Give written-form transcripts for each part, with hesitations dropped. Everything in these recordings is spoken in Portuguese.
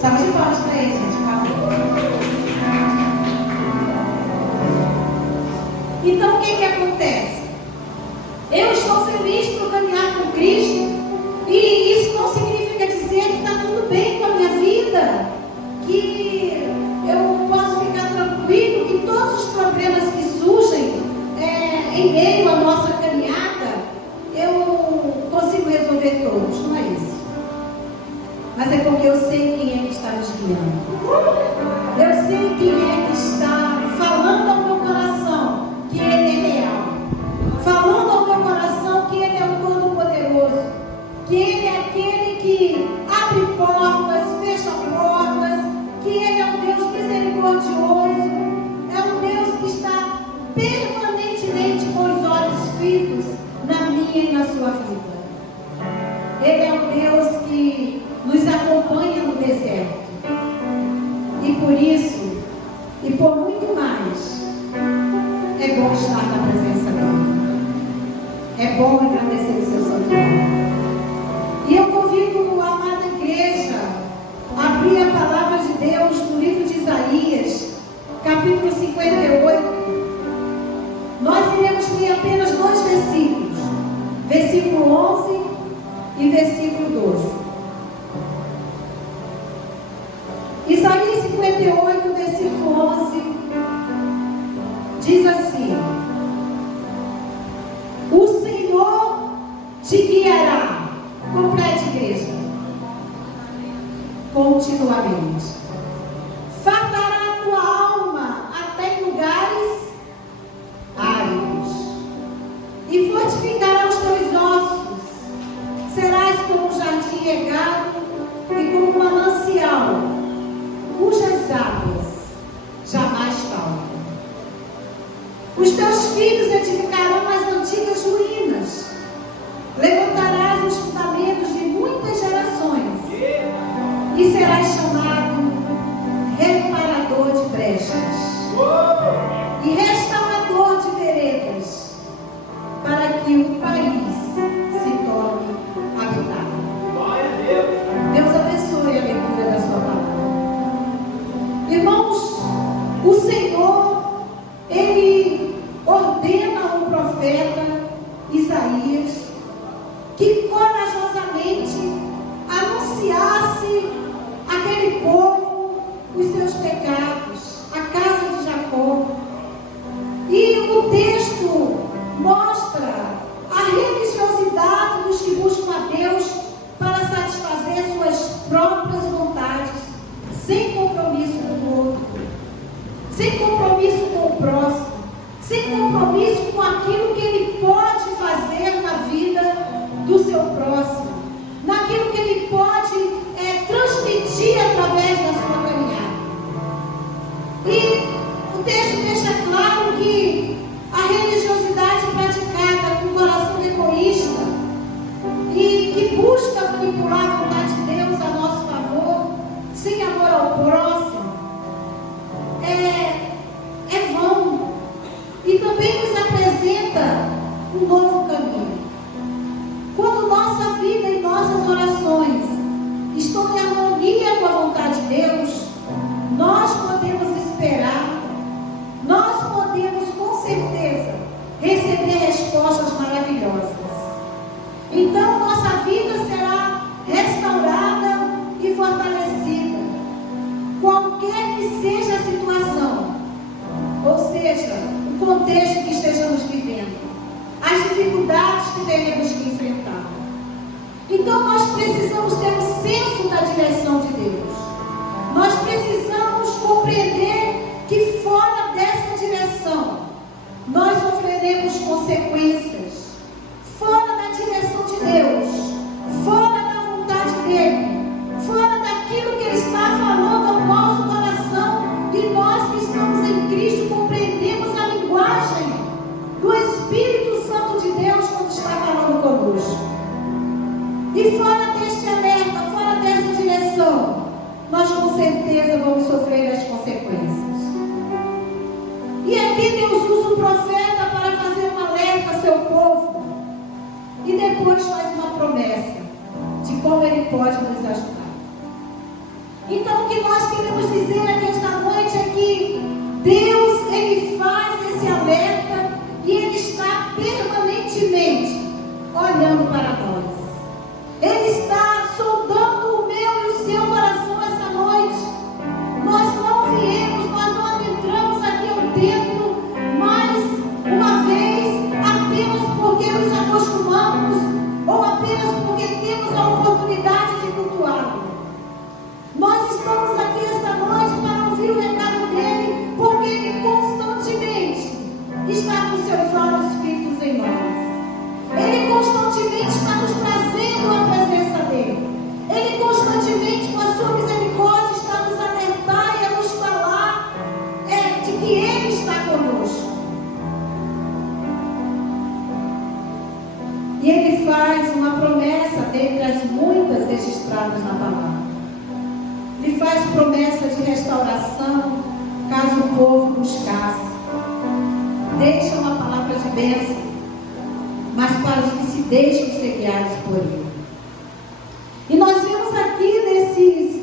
Salve de palmas para ele, gente, por favor. Então, o que acontece? Eu estou feliz por caminhar com Cristo, e isso não significa dizer que está tudo bem com a minha vida, que eu posso ficar tranquilo, que todos os problemas que surgem em meio à nossa caminhada, eu consigo resolver todos. Não é isso. Mas é porque eu sei quem é que está nos guiando. Eu sei quem é que está falando ao meu coração que Ele é real. Falando ao meu coração que Ele é o Todo-Poderoso. Que Ele é aquele que abre portas, fecha portas. Que Ele é um Deus misericordioso. É um Deus que está permanentemente com os olhos fitos na minha e na sua vida. Ele é um Deus que nos acompanha no deserto. E por isso, e por muito mais, é bom estar na presença dele. É bom agradecer o seu santo nome. E eu convido a amada igreja a abrir a palavra de Deus no livro de Isaías, capítulo 58. Nós iremos ler apenas 2 versículos, versículo 11 e versículo 12. Isaías 58, versículo 11, diz assim: o Senhor te guiará, complete, igreja, continuamente, fartará a tua alma até em lugares áridos, e fortificará os teus ossos. Serás como um jardim regado e como um manancial, cujas águas jamais faltam. Os teus filhos edificarão as antigas ruínas, levantarás os fundamentos de muitas gerações, e serás chamado reparador de brechas e restaurador de veredas, para que o país se torne habitável. Deus abençoe a leitura da sua palavra. Irmãos, o Senhor, Ele ordena ao profeta Isaías que corajosamente anunciasse àquele povo os seus pecados, a casa de Jacó. E o texto mostra a religiosidade dos que buscam a Deus para satisfazer suas próprias vontades, sem compromisso com o outro, sem compromisso com o próximo, sem compromisso com aquilo que ele pode fazer na vida do seu próximo, naquilo que ele pode transmitir através da sua caminhada. E o texto deixa claro que a religiosidade praticada com o coração egoísta e que busca manipular a vontade de Deus a nosso favor, sem amor ao próximo, é vão. E também nos apresenta um novo caminho. Quando nossa vida e nossas orações estão em harmonia com a vontade de Deus, nós podemos esperar, nós podemos com certeza receber respostas maravilhosas. Então nossa vida será restaurada e fortalecida, qualquer que seja a situação, ou seja, o contexto que estejamos vivendo, as dificuldades que teremos que enfrentar. Então nós precisamos ter um senso da direção de Deus. Nós precisamos compreender que fora dessa direção nós sofreremos consequências. Fora da direção de Deus, fora da vontade dele, fora daquilo que ele está falando ao nosso coração, e nós que estamos em Cristo compreendemos a linguagem do Espírito Santo de Deus quando está falando conosco. E fora deste alerta Então, o que nós queremos dizer aqui esta noite é que Deus, Ele faz esse alerta e Ele está permanentemente olhando para nós. Ele está sondando o meu e o seu coração essa noite. Nós não viemos, nós não adentramos aqui ao templo mais uma vez apenas porque nos acostumamos ou apenas porque temos a oportunidade de cultuá-lo. Nós estamos aqui esta noite para ouvir o recado dele, porque ele constantemente está com seus olhos fitos em nós. Ele constantemente está nos trazendo a presença dele. Ele constantemente, com a sua misericórdia, está nos alertar e a nos falar de que ele está conosco. E ele faz uma promessa dentre as muitas registradas na palavra. Ele faz promessa de restauração, caso o povo buscasse. Deixa uma palavra de bênção, mas para os que se deixam ser guiados por ele. E nós vemos aqui nesses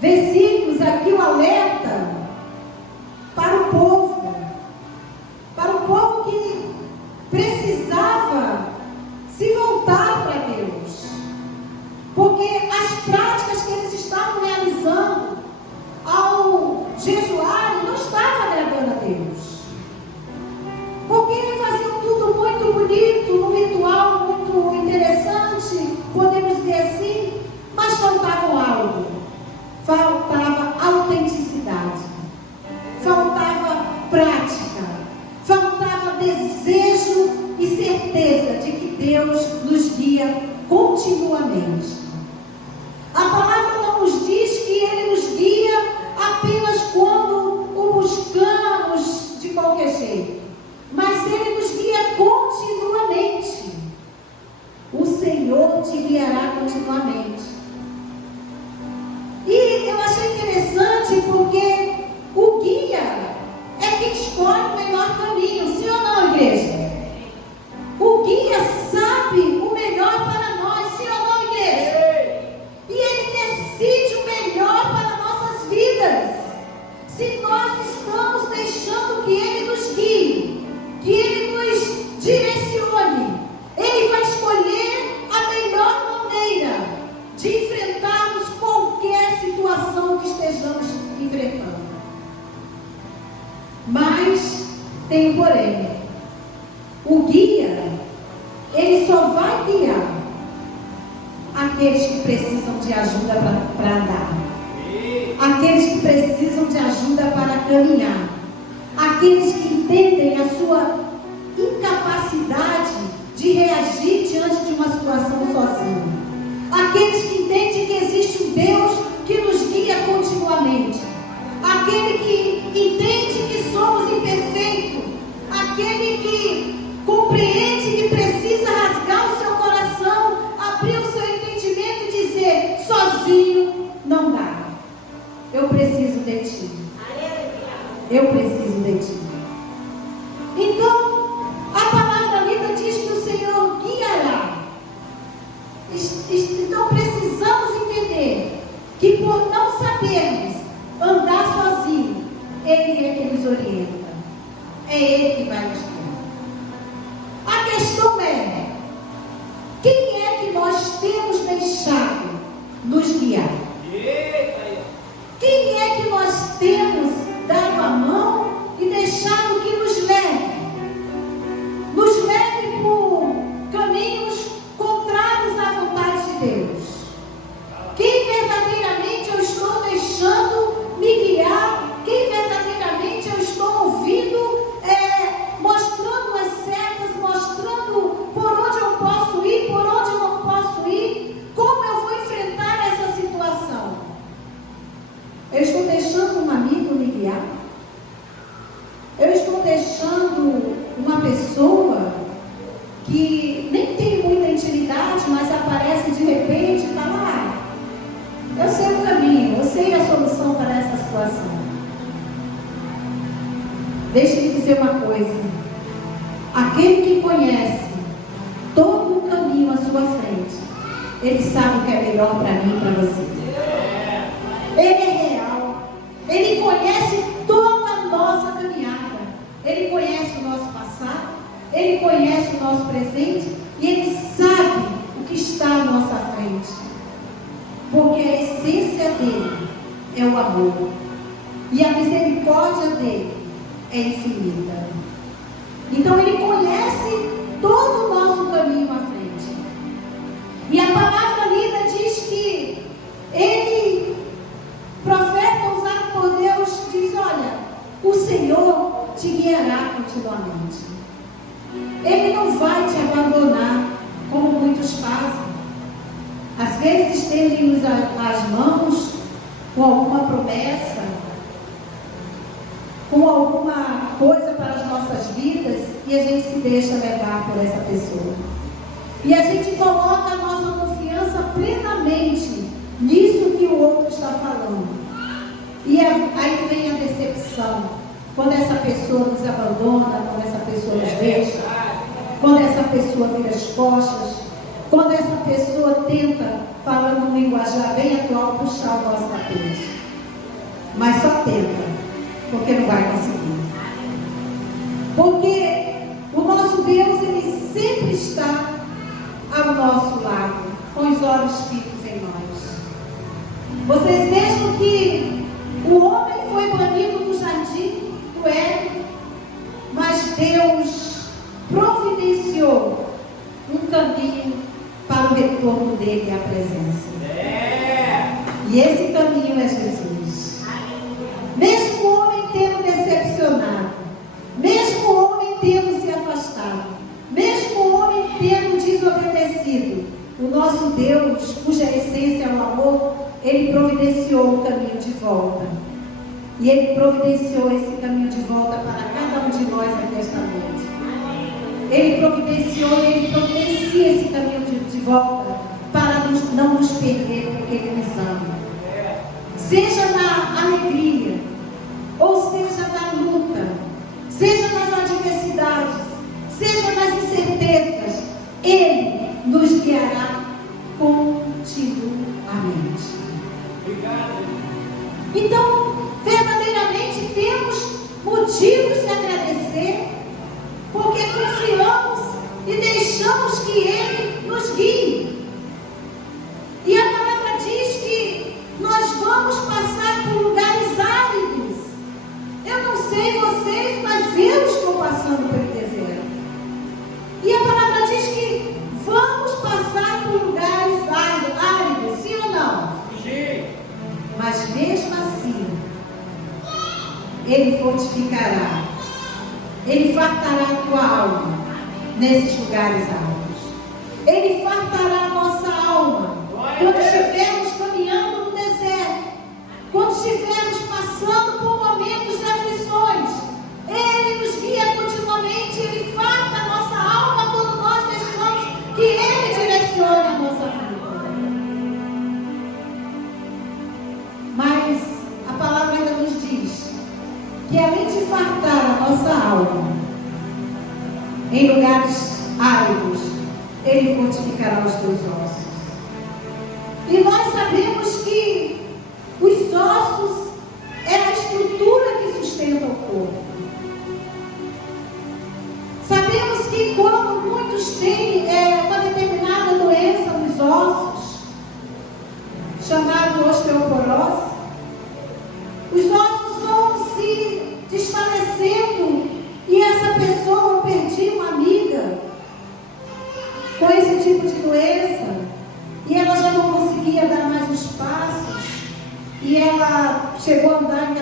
versículos aqui o alerta para o povo que precisava se voltar para Deus, porque as práticas que eles estavam realizando ao jejuar não estavam agradando a Deus, porque eles faziam tudo muito bonito, um ritual muito interessante, podemos dizer assim, mas faltava algo, faltava autenticidade, faltava prática, faltava desejo e certeza de que Deus nos guia continuamente. A palavra não nos diz que Ele nos guia apenas quando o buscamos de qualquer jeito, mas Ele nos guia continuamente. O Senhor te guiará continuamente. E eu achei interessante porque o guia é quem escolhe o melhor caminho, sim ou não, igreja? O guia sabe o melhor para nós, sim ou não, igreja? E ele decide o melhor para nossas vidas. Se nós estamos deixando que ele nos guie, que ele nos direcione, ele vai escolher a melhor maneira de enfrentarmos qualquer situação que estejamos enfrentando. Mas tem um porém. O guia, ele só vai guiar aqueles que precisam de ajuda para andar, aqueles que precisam de ajuda para caminhar, aqueles que entendem a sua incapacidade de reagir diante de uma situação sozinho, aqueles que entendem que existe um Deus que nos guia continuamente, aquele que entende que somos imperfeitos, aquele que compreende que precisa rasgar o seu coração, abrir o seu entendimento e dizer: sozinho não dá, eu preciso de ti, eu preciso de ti. Então a palavra livre diz que o Senhor guiará. Então precisamos entender que por não sabermos andar sozinho, Ele é que nos orienta, é Ele que vai nos guiar. A questão é: quem é que nós temos deixado nos guiar? Quem é que nós temos dado a mão e deixado que nos leve por caminhos contrários à vontade de Deus? Quem verdadeiramente eu estou deixando me guiar? Quem verdadeiramente eu estou ouvindo, mostrando as setas, mostrando por onde eu posso ir, por onde eu não posso ir, como eu vou enfrentar essa situação? Eu estou deixando um amigo me guiar? Eu estou deixando uma pessoa que nem tem muita intimidade, mas aparece de repente e está lá. Eu sei o caminho, eu sei a solução para essa situação. Deixa eu dizer uma coisa: aquele que conhece todo o caminho à sua frente, ele sabe o que é melhor para mim e para você. Ele é Ele conhece o nosso presente e Ele sabe o que está à nossa frente. Porque a essência dele é o amor. E a misericórdia dele é infinita. Então Ele conhece todo o nosso caminho à frente. E a palavra lida diz que Ele, profeta usado por Deus, diz: olha, o Senhor te guiará continuamente. Ele não vai te abandonar, como muitos fazem. Às vezes estende-nos as mãos com alguma promessa, com alguma coisa para as nossas vidas, e a gente se deixa levar por essa pessoa. E a gente coloca a nossa confiança plenamente nisso que o outro está falando. E aí vem a decepção. Quando essa pessoa nos abandona, quando essa pessoa nos deixa, quando essa pessoa vira as costas, quando essa pessoa tenta, falando um linguajar bem atual, puxar o nosso tapete. Mas só tenta, porque não vai conseguir. Porque o nosso Deus, Ele sempre está ao nosso lado, com os olhos fixos em nós. Vocês vejam que o homem foi banido do jardim do Éden, mas Deus providenciou um caminho para o retorno dele à presença. E esse caminho é Jesus. Mesmo o homem tendo decepcionado, mesmo o homem tendo se afastado, mesmo o homem tendo desobedecido, o nosso Deus, cuja essência é o amor, Ele providenciou o caminho de volta. E Ele providenciou esse caminho de volta para cada um de nós aqui esta noite. Ele providenciou e Ele providencia esse caminho de volta para não nos perder, porque Ele nos ama. Seja na alegria, ou seja na luta, seja nas adversidades, seja nas incertezas, Ele nos guiará continuamente. Então, verdadeiramente temos motivos de agradecer, porque confiamos e deixamos que Ele nos guie. E a palavra diz que nós vamos passar por lugares áridos. Eu não sei vocês, mas eu estou passando pelo deserto. E a palavra diz que vamos passar por lugares áridos, sim ou não? Sim. Mas mesmo assim, Ele fortificará, Ele fartará a tua alma nesses lugares áridos. Ele fartará a nossa alma quando estivermos caminhando no deserto, quando estivermos passando por momentos de aflições. Ele nos guia continuamente, Ele farta a nossa alma quando nós deixamos que Ele direcione a nossa vida. Mas a palavra ainda nos diz que além de fartar a nossa alma em lugares áridos, Ele fortificará os teus ossos. E nós sabemos que os ossos é a estrutura que sustenta o corpo. Sabemos que quando muitos têm uma determinada doença nos ossos, chamada osteoporose, os ossos vão se desfalecendo e essa pessoa, eu perdi uma amiga com esse tipo de doença e ela já não conseguia dar mais os passos e ela chegou a andar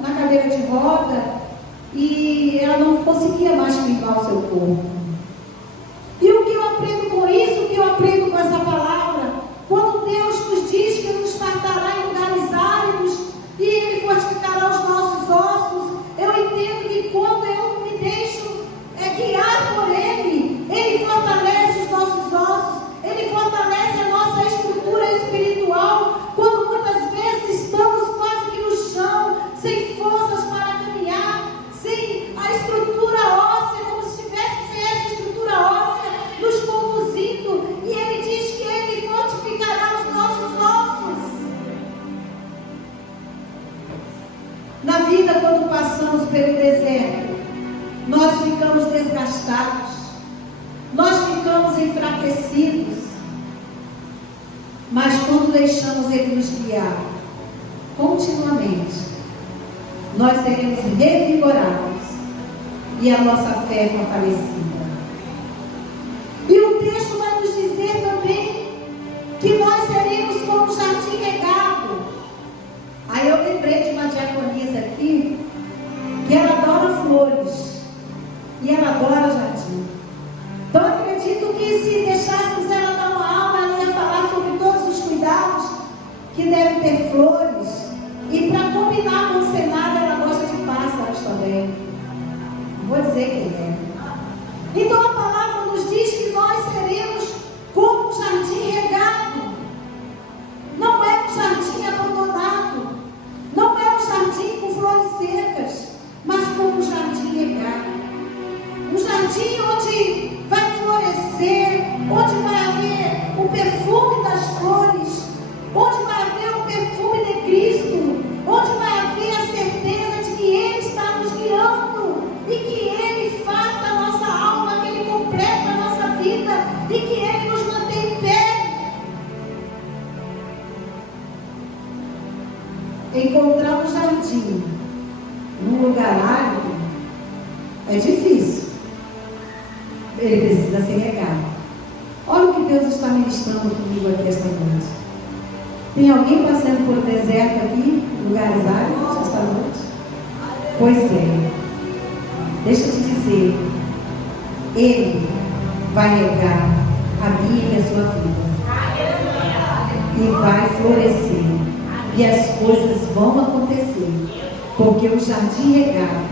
na cadeira de roda e ela não conseguia mais limpar o seu corpo. E o que eu aprendo com isso, o que eu aprendo com essa palavra, quando Deus nos diz que Ele nos fartará em lugares áridos e Ele fortificará os nossos ossos, eu entendo que quando eu me deixo guiar por Ele, Ele fortalece os nossos ossos, Ele fortalece a nossa estrutura espiritual, quando muitas vezes estamos quase que no chão, sem forças para caminhar, sem a estrutura óssea, como se tivesse sem essa estrutura óssea nos conduzindo, e Ele diz que Ele fortificará os nossos ossos. Na vida, quando passamos pelo deserto, nós ficamos desgastados, nós ficamos enfraquecidos. Mas quando deixamos Ele nos guiar continuamente, nós seremos revigorados e a nossa fé é fortalecida. E o texto vai nos dizer também que nós seremos como um jardim regado. Aí eu lembrei de uma diaconisa aqui, que ela adora flores e ela adora jardim. Então eu acredito que se deixássemos ela dar uma aula, ela ia falar sobre todos os cuidados que devem ter flores. E para combinar com o cenário, ela gosta de pássaros também. Vou dizer quem é. Então a palavra nos diz que nós seremos como um jardim regado. Não é um jardim abandonado, não é um jardim com flores secas, mas como um jardim regado. Um jardim onde vai florescer, onde vai haver o perfume das flores, onde vai haver o perfume de Cristo, onde vai haver a certeza de que Ele está nos guiando e que Ele farta a nossa alma, que Ele completa a nossa vida e que Ele nos mantém em pé. Encontrar um jardim num lugar árido é difícil. Ele precisa ser regado. Olha o que Deus está ministrando comigo aqui esta noite. Tem alguém passando por deserto aqui, lugares áridos esta noite? Pois é. Deixa eu te dizer, Ele vai regar a minha e a sua vida. E vai florescer. E as coisas vão acontecer. Porque o jardim regado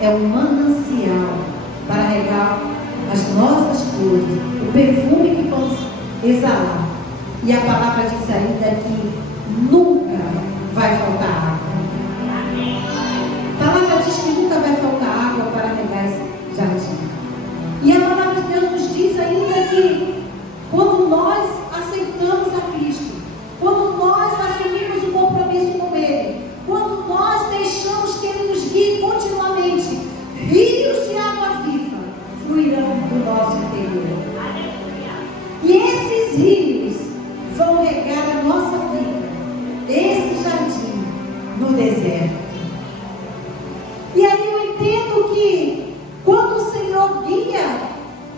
é um manancial para regar as nossas flores, o perfume que vamos exalar. E a palavra diz ainda que nunca vai faltar água. A palavra diz que nunca vai faltar água para regar esse jardim. E a palavra de Deus nos diz ainda que quando nós aceitamos a Cristo, quando nós assumimos um compromisso com Ele, quando nós deixamos que Ele nos guie continuamente, rios de água viva fluirão do nosso interior. E esses rios vão regar a nossa vida, esse jardim no deserto. E aí eu entendo que quando o Senhor guia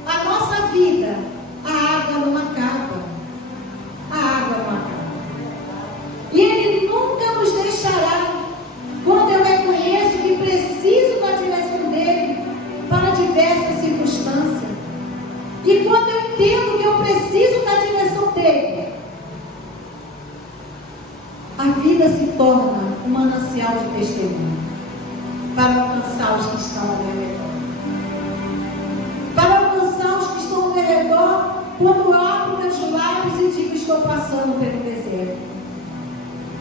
a nossa vida, a água não acaba. A água não acaba. E Ele nunca nos deixará quando eu reconheço que preciso da direção dEle para diversas circunstâncias. E quando eu entendo que eu preciso da direção dEle, a vida se torna um manancial de testemunho para alcançar os que estão ao meu redor. Para alcançar os que estão ao meu redor, quando eu abro meus lábios e digo: estou passando pelo deserto.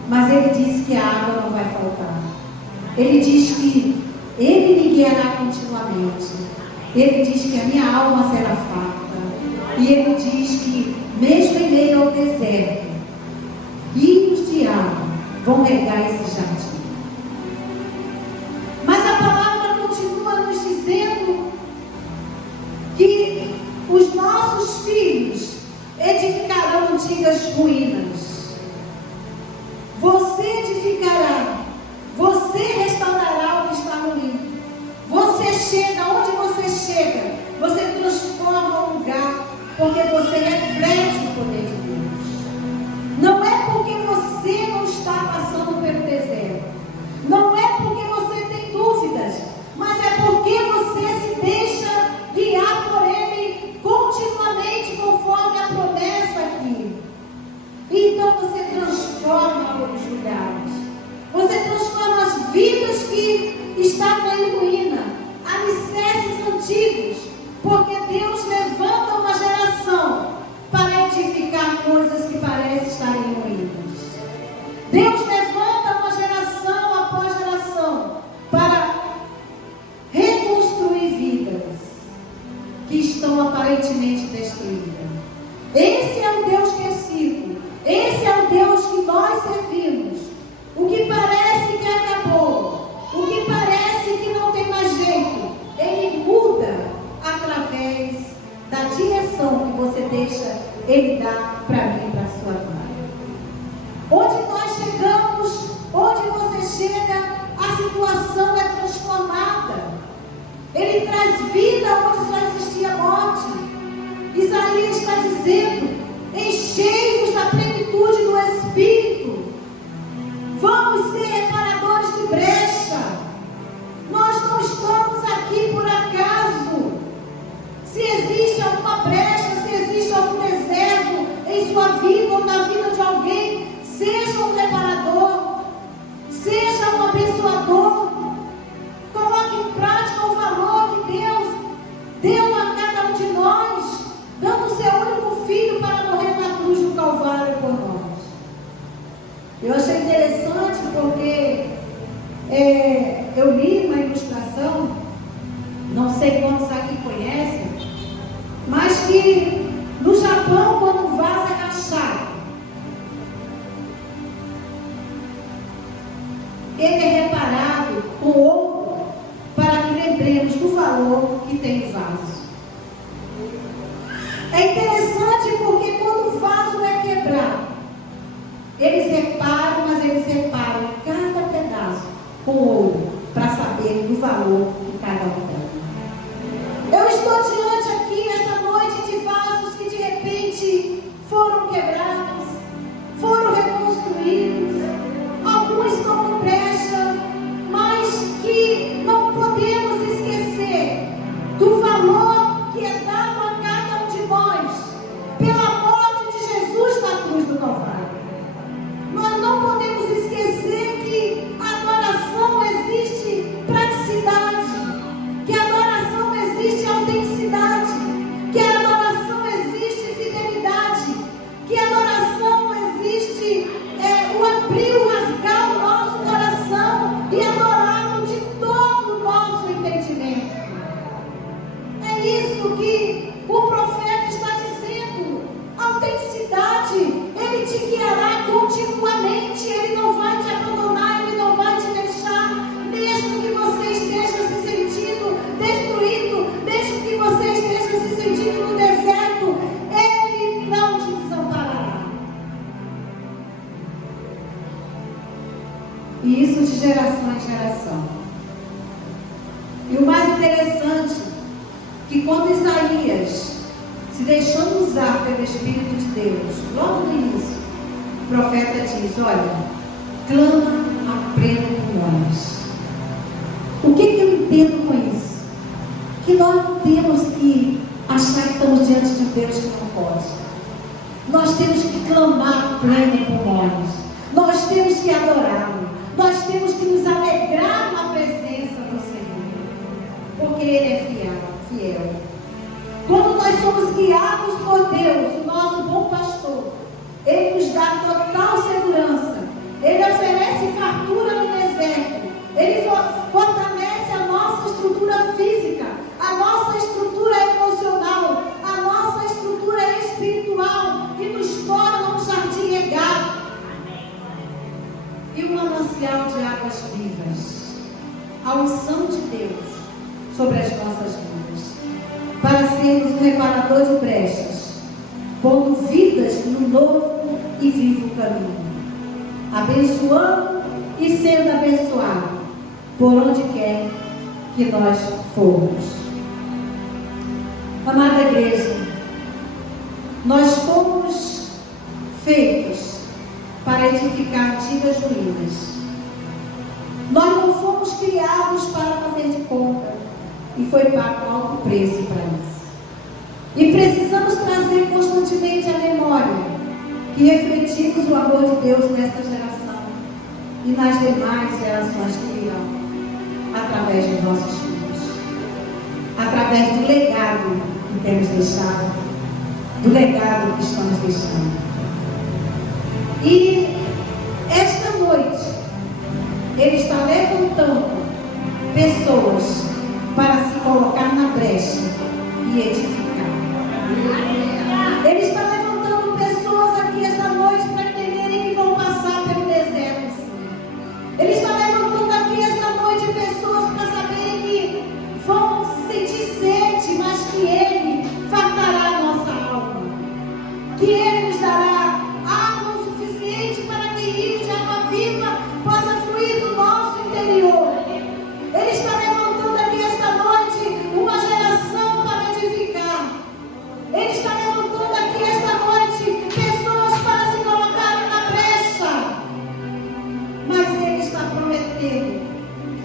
Mas Ele diz que a água não vai faltar. Ele diz que Ele me guiará continuamente. Ele diz que a minha alma será farta. E Ele diz que, mesmo em meio ao deserto, rios de água vão regar esse jardim. Mas a palavra continua nos dizendo que os nossos filhos edificarão antigas ruínas. Você edificará, você restaurará o que está ruim. Você chega, onde você chega, você transforma um lugar, porque você reflete o poder de Deus. Não é porque você não está passando pelo deserto, não é porque você tem dúvidas, mas é porque você se deixa guiar por Ele continuamente, conforme a promessa aqui. Então você transforma os lugares, você transforma as vidas que estavam em ruína, alicerces antigos, porque Deus levanta uma geração para edificar coisas que parecem estar em ruínas. Deus levanta uma geração após geração para reconstruir vidas que estão aparentemente destruídas. Esse é o Deus que eu sirvo. Esse é o Deus que nós servimos. O que parece que acabou, o que parece que não tem mais jeito, Ele Onde nós chegamos, onde você chega, a situação é transformada. Ele traz vida onde só existia morte. Isaías está dizendo: enchei-vos da plenitude do Espírito. Vamos ser reparadores de brecha. Nós não estamos aqui por acaso. Se existe alguma brecha, se existe algum deserto em sua vida ou na vida de alguém, seja um reparador, seja um abençoador. Coloque em prática o valor que Deus deu a cada um de nós, dando o seu único filho para morrer na cruz do Calvário por nós. Eu achei interessante porque eu li uma ilustração, não sei quantos aqui conhecem, mas que no Japão, quando o vaso é rachado, ele é reparado com ouro para que lembremos do valor que tem o vaso. É interessante porque quando o vaso é quebrado, eles reparam, mas eles reparam cada pedaço com ouro para saber do valor que cada um tem. Eu estou diante aqui esta noite de vasos que de repente foram quebrados, foram reconstruídos, alguns estão com brecha, mas que não podemos esquecer do valor que é dado a cada um de nós pela morte de Jesus na cruz do Calvário. Nós não podemos esquecer que a adoração existe praticidade, que a adoração existe autenticidade, que a adoração existe fidelidade, que a adoração existe o abrir, o rasgar o nosso coração e adorá-lo de todo o nosso entendimento. É isso que o profeta está dizendo. Autenticidade, ele te guiará continuamente, ele não vai te abandonar, ele não vai te deixar, mesmo que você esteja se sentindo destruído, mesmo que você esteja se sentindo no deserto, ele não te desamparará. E isso de geração em geração. E o mais interessante, que quando Isaías, se deixando usar pelo Espírito de Deus, logo no início, o profeta diz: olha, clama a pleno pulmões. O que eu entendo com isso? Que nós não temos que achar que estamos diante de Deus que não pode. Nós temos que clamar a pleno pulmões. Nós temos que adorá-lo. Nós temos que nos alegrar na presença do Senhor, porque Ele é fiel. Quando nós somos guiados por Deus, o nosso bom pastor, Ele nos dá total segurança. Ele oferece fartura no deserto. Ele fortalece a nossa estrutura física, a nossa estrutura emocional, a nossa estrutura espiritual, que nos torna um jardim regado e um manancial de águas vivas. A unção de Deus sobre as nossas vidas, para sermos um reparador de brechas, pondo vidas no novo e vivo caminho, abençoando e sendo abençoado por onde quer que nós formos. Amada igreja, nós fomos feitos para edificar antigas ruínas. Nós não fomos criados para fazer de conta, e foi pago um alto preço para isso. E precisamos trazer constantemente a memória que refletimos o amor de Deus nesta geração e nas demais gerações que virão, através dos nossos filhos, através do legado que temos deixado, do legado que estamos deixando. E esta noite Ele está levantando pessoas para se colocar na brecha e edificar. Ele está levantando pessoas aqui esta noite para entenderem que vão passar pelo deserto, sim. Ele está levantando aqui esta noite pessoas para saberem que vão sentir sede, mas que Ele fartará a nossa alma, que Ele nos dará água o suficiente para que que rios de água viva possa fluir do nosso interior. Ele está levantando aqui esta noite uma geração para edificar. Ele está levantando aqui esta noite pessoas para se colocarem na brecha. Mas Ele está prometendo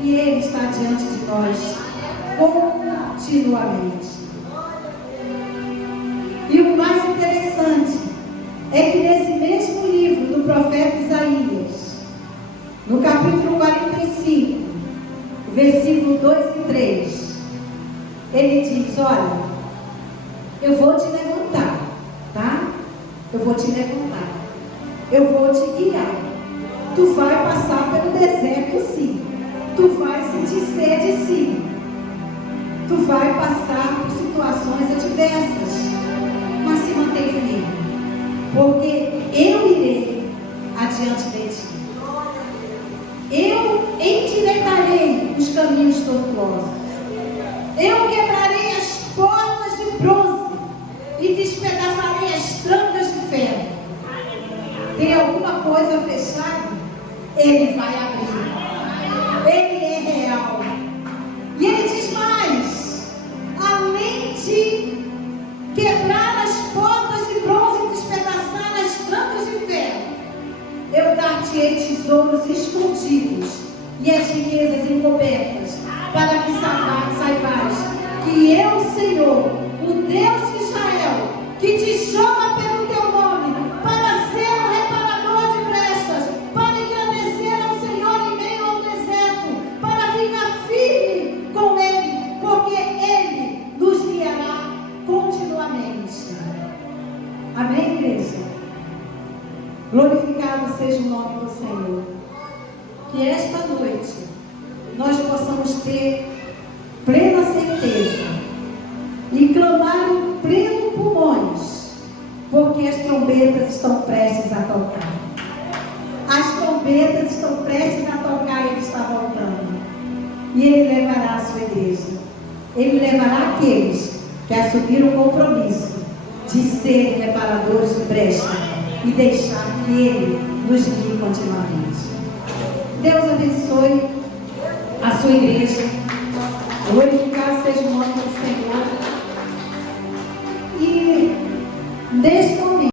que Ele está diante de nós continuamente. E o mais interessante é que nesse mesmo livro do profeta Isaías, no capítulo 45, versículo 2 e 3, ele diz: olha, eu vou te levantar, tá? Eu vou te levantar, eu vou te guiar. Tu vai passar pelo deserto, sim. Tu vai sentir sede, sim. Tu vai passar por situações adversas, mas se mantém firme, porque eu irei adiante de ti. Eu endireitarei os caminhos tortuosos. Eu quebrarei as portas de bronze e despedaçarei as trancas de ferro. Tem alguma coisa fechada? Ele vai abrir. Ele é real. E ele diz mais: além de quebrar as portas de bronze e despedaçar as trancas de ferro, eu dar-te-ei tesouros escondidos e as riquezas encobertas, para que saibais que eu, Senhor, o Deus de Israel, que te chama pelo teu nome, para ser um reparador de brechas, para engrandecer ao Senhor em meio ao deserto, para ficar firme com Ele, porque Ele nos guiará continuamente. Amém, igreja? Glorificado seja o nome do Senhor. Que esta noite nós possamos ter plena certeza e clamar em pleno pulmões, porque as trombetas estão prestes a tocar. As trombetas estão prestes a tocar e Ele está voltando. E Ele levará a sua igreja. Ele levará aqueles que assumiram o compromisso de serem reparadores de brecha e deixar que Ele nos guie continuamente. Deus abençoe a sua igreja. Glorificado seja o nome do Senhor. E neste